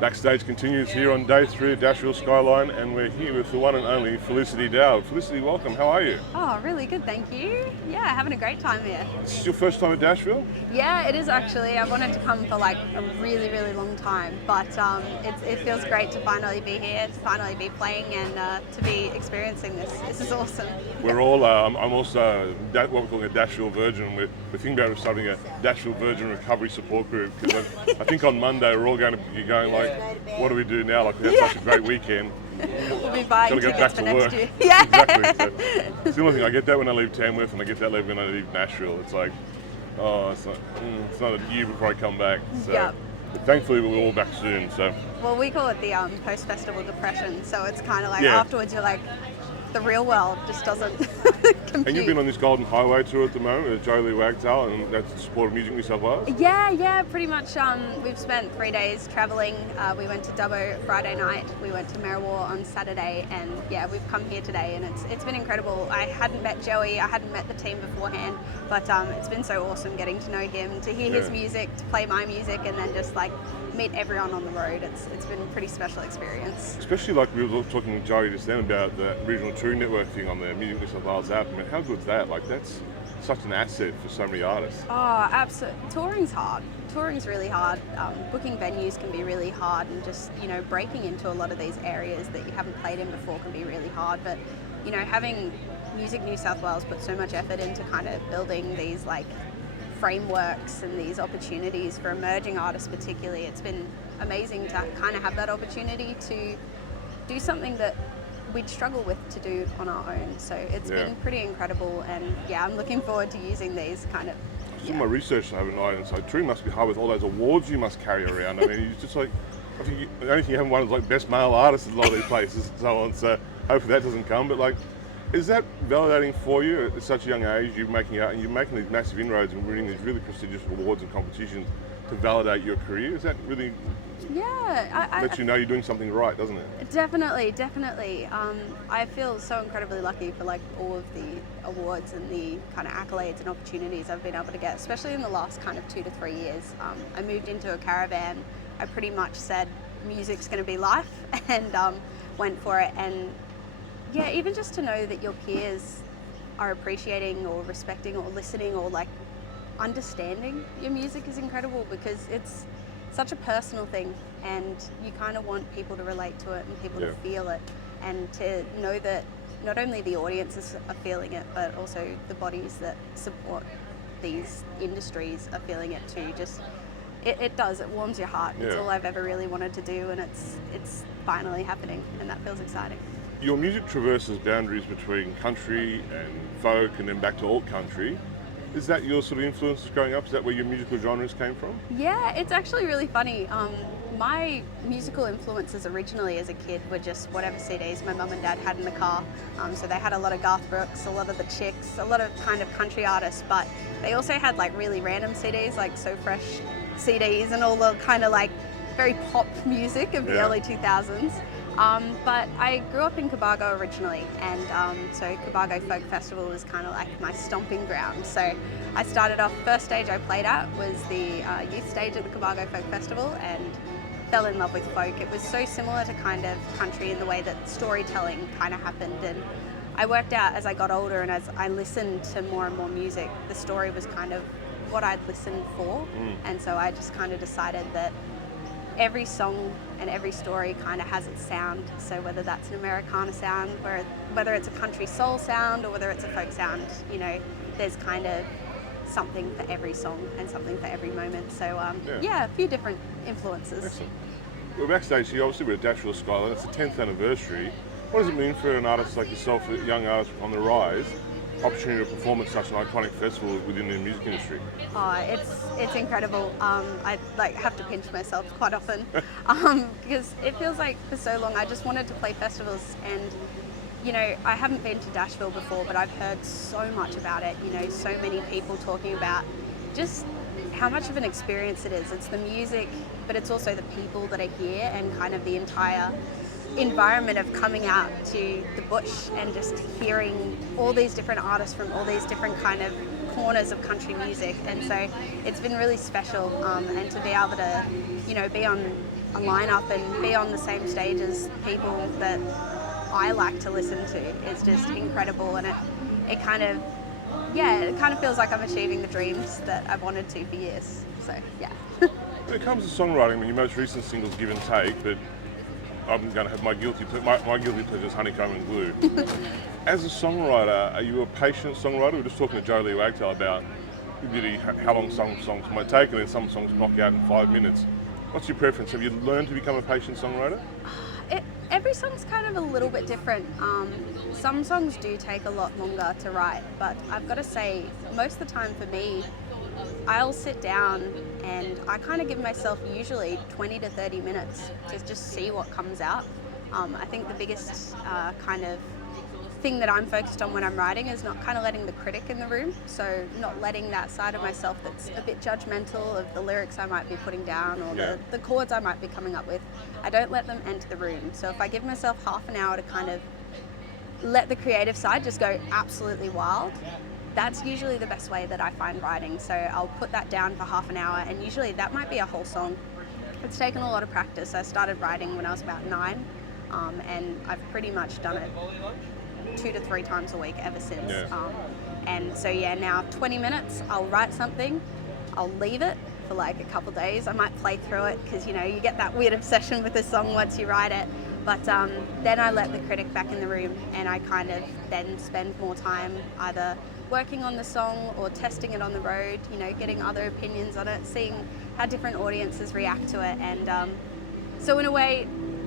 Backstage continues here on day 3 of Dashville Skyline, and we're here with the one and only Felicity Dowd. Felicity, welcome. How are you? Oh, really good, thank you. Yeah, having a great time here. This is your first time at Dashville? Yeah, it is actually. I've wanted to come for like a really, really long time, but it feels great to finally be here, to finally be playing, and to be experiencing this. This is awesome. We're all, I'm also what we're calling a Dashville Virgin. We're thinking about starting a Dashville Virgin Recovery Support Group, because I think on Monday we're all going to be going like, what do we do now? Like, we had such a great weekend. We'll be buying tickets for next year. Yeah. Exactly. So, it's the only thing, I get that when I leave Tamworth, and I get that when I leave Nashville. It's like, oh, it's not a year before I come back. So Yep. thankfully we're all back soon. So Well, we call it the post-festival depression, so it's kind of like Yeah. afterwards you're like, the real world just doesn't compute. And you've been on this Golden Highway tour at the moment with Jolie Wagtail, and that's the support of Music New South Wales? Yeah, pretty much. We've spent 3 days travelling. We went to Dubbo Friday night, we went to Merriwa on Saturday, and yeah, we've come here today, and it's been incredible. I hadn't met Joey, I hadn't met the team beforehand, but it's been so awesome getting to know him, to hear his music, to play my music, and then just like meet everyone on the road. It's been a pretty special experience. Especially like we were talking to Joey just then about the regional touring network thing on the Music New South Wales app. I mean, how good's that? Like, that's such an asset for so many artists. Oh, absolutely. Touring's hard. Touring's really hard. Booking venues can be really hard, and just, breaking into a lot of these areas that you haven't played in before can be really hard. But, having Music New South Wales put so much effort into kind of building these like frameworks and these opportunities for emerging artists particularly, it's been amazing to kind of have that opportunity to do something that we'd struggle with to do on our own. So it's been pretty incredible, and yeah, I'm looking forward to using these kind of. Some of my research overnight, and so touring must be hard with all those awards you must carry around. I mean, you just like, I think the only thing you haven't won is like best male artist in a lot of these places and so on. So hopefully that doesn't come. But like, is that validating for you at such a young age? You're making out and you're making these massive inroads and winning these really prestigious awards and competitions to validate your career. Is that really? Yeah, lets you know you're doing something right, doesn't it? Definitely. I feel so incredibly lucky for like all of the awards and the kind of accolades and opportunities I've been able to get, especially in the last kind of 2 to 3 years. I moved into a caravan. I pretty much said music's going to be life, and went for it. And yeah, even just to know that your peers are appreciating or respecting or listening or like understanding your music is incredible, because it's such a personal thing, and you kind of want people to relate to it and people to feel it, and to know that not only the audiences are feeling it, but also the bodies that support these industries are feeling it too. Just it warms your heart. It's all I've ever really wanted to do, and it's finally happening, and that feels exciting. Your music traverses boundaries between country and folk and then back to alt country. Is that your sort of influences growing up? Is that where your musical genres came from? Yeah, it's actually really funny. My musical influences originally as a kid were just whatever CDs my mum and dad had in the car. So they had a lot of Garth Brooks, a lot of the Chicks, a lot of kind of country artists, but they also had like really random CDs, like So Fresh CDs and all the kind of like very pop music of the early 2000s. But I grew up in Cobargo originally, and so Cobargo Folk Festival was kind of like my stomping ground. So I started off, first stage I played at was the youth stage at the Cobargo Folk Festival, and fell in love with folk. It was so similar to kind of country in the way that storytelling kind of happened, and I worked out as I got older and as I listened to more and more music, the story was kind of what I'd listened for, and so I just kind of decided that every song and every story kind of has its sound. So whether that's an Americana sound, whether it's a country soul sound, or whether it's a folk sound, there's kind of something for every song and something for every moment. So a few different influences. Excellent. We're backstage here, obviously we're at Dashville Skyline. It's the 10th anniversary. What does it mean for an artist like yourself, a young artist on the rise, opportunity to perform at such an iconic festival within the music industry? Oh, it's incredible. I have to pinch myself quite often because it feels like for so long I just wanted to play festivals, and you know, I haven't been to Dashville before, but I've heard so much about it, you know, so many people talking about just how much of an experience it is. It's the music, but it's also the people that are here and kind of the entire environment of coming out to the bush and just hearing all these different artists from all these different kind of corners of country music. And so it's been really special, and to be able to, you know, be on a lineup and be on the same stage as people that I like to listen to is just incredible. And it kind of, yeah, it kind of feels like I'm achieving the dreams that I've wanted to for years. So yeah. When it comes to songwriting, I mean, your most recent single's Give and Take, but I'm going to have my guilty pleasure is Honeycomb and Glue. As a songwriter, are you a patient songwriter? We were just talking to Jolie Wagtail about really how long some songs might take, and then some songs knock out in 5 minutes. What's your preference? Have you learned to become a patient songwriter? Every song's kind of a little bit different. Some songs do take a lot longer to write, but I've got to say, most of the time for me, I'll sit down and I kind of give myself usually 20 to 30 minutes to just see what comes out. I think the biggest kind of thing that I'm focused on when I'm writing is not kind of letting the critic in the room, so not letting that side of myself that's a bit judgmental of the lyrics I might be putting down or the chords I might be coming up with. I don't let them enter the room. So if I give myself half an hour to kind of let the creative side just go absolutely wild, that's usually the best way that I find writing. So I'll put that down for half an hour, and usually that might be a whole song. It's taken a lot of practice. I started writing when I was about 9, and I've pretty much done it 2 to 3 times a week ever since. And so yeah, now 20 minutes, I'll write something, I'll leave it for like a couple days. I might play through it because, you know, you get that weird obsession with a song once you write it. But then I let the critic back in the room, and I kind of then spend more time either working on the song or testing it on the road, you know, getting other opinions on it, seeing how different audiences react to it. And so in a way,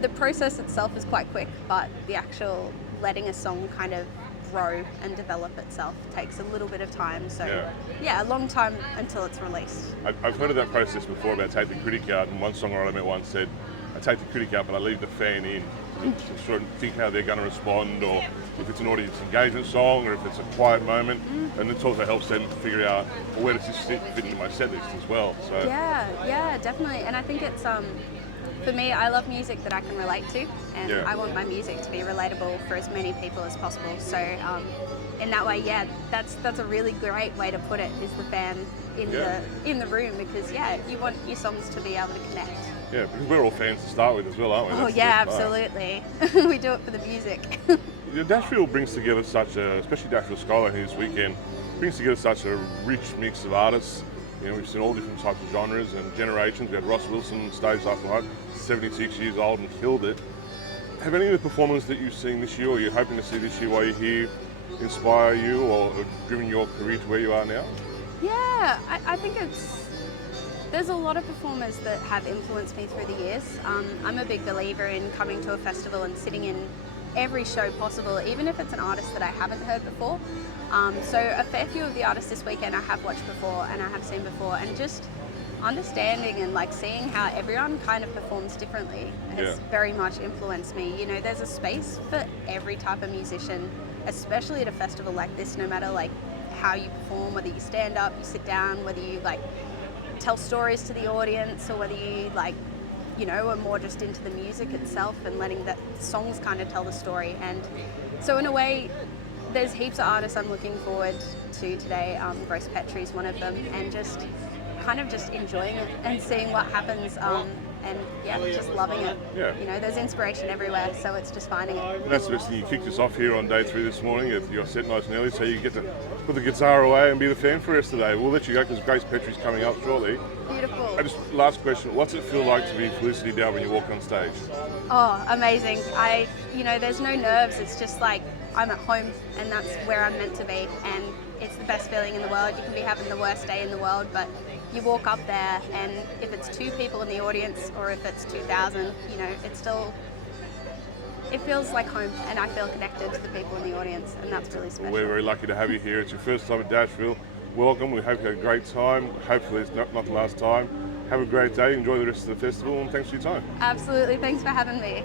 the process itself is quite quick, but the actual letting a song kind of grow and develop itself takes a little bit of time. So yeah, a long time until it's released. I've heard of that process before about take the critic out, and one songwriter I met once said, I take the critic out, but I leave the fan in to sort of think how they're going to respond, or if it's an audience engagement song, or if it's a quiet moment, and it also helps them figure out, well, where does this fit into my set list as well. So yeah, definitely. And I think it's for me, I love music that I can relate to, and I want my music to be relatable for as many people as possible. So in that way, yeah, that's a really great way to put it, is the fan in the room, because you want your songs to be able to connect. Yeah, because we're all fans to start with as well, aren't we? Oh yeah, absolutely. We do it for the music. Dashville brings together especially Dashville Skyline here this weekend, brings together such a rich mix of artists. You know, we've seen all different types of genres and generations. We had Ross Wilson on stage last night, 76 years old, and killed it. Have any of the performances that you've seen this year, or you're hoping to see this year while you're here, inspire you or driven your career to where you are now? Yeah, I think there's a lot of performers that have influenced me through the years. I'm a big believer in coming to a festival and sitting in every show possible, even if it's an artist that I haven't heard before. So a fair few of the artists this weekend I have watched before and I have seen before, and just understanding and like seeing how everyone kind of performs differently has very much influenced me. You know, there's a space for every type of musician, especially at a festival like this, no matter like how you perform, whether you stand up, you sit down, whether you like tell stories to the audience, or whether you like, you know, are more just into the music itself and letting the songs kind of tell the story. And so in a way, there's heaps of artists I'm looking forward to today. Grace Petrie's one of them, and just kind of just enjoying it and seeing what happens, and just loving it. You know, there's inspiration everywhere, so it's just finding it. And that's the best thing. You kicked us off here on day 3 this morning. You're set nice and early, so you get to put the guitar away and be the fan for us today. We'll let you go because Grace Petrie's coming up shortly. Beautiful. Last question, what's it feel like to be Felicity Dowd when you walk on stage? Oh, amazing. You know, there's no nerves. It's just like I'm at home, and that's where I'm meant to be, and it's the best feeling in the world. You can be having the worst day in the world, but you walk up there, and if it's 2 people in the audience or if it's 2,000, you know, it feels like home, and I feel connected to the people in the audience, and that's really special. We're very lucky to have you here. It's your first time at Dashville. Welcome. We hope you had a great time. Hopefully it's not the last time. Have a great day. Enjoy the rest of the festival, and thanks for your time. Absolutely. Thanks for having me.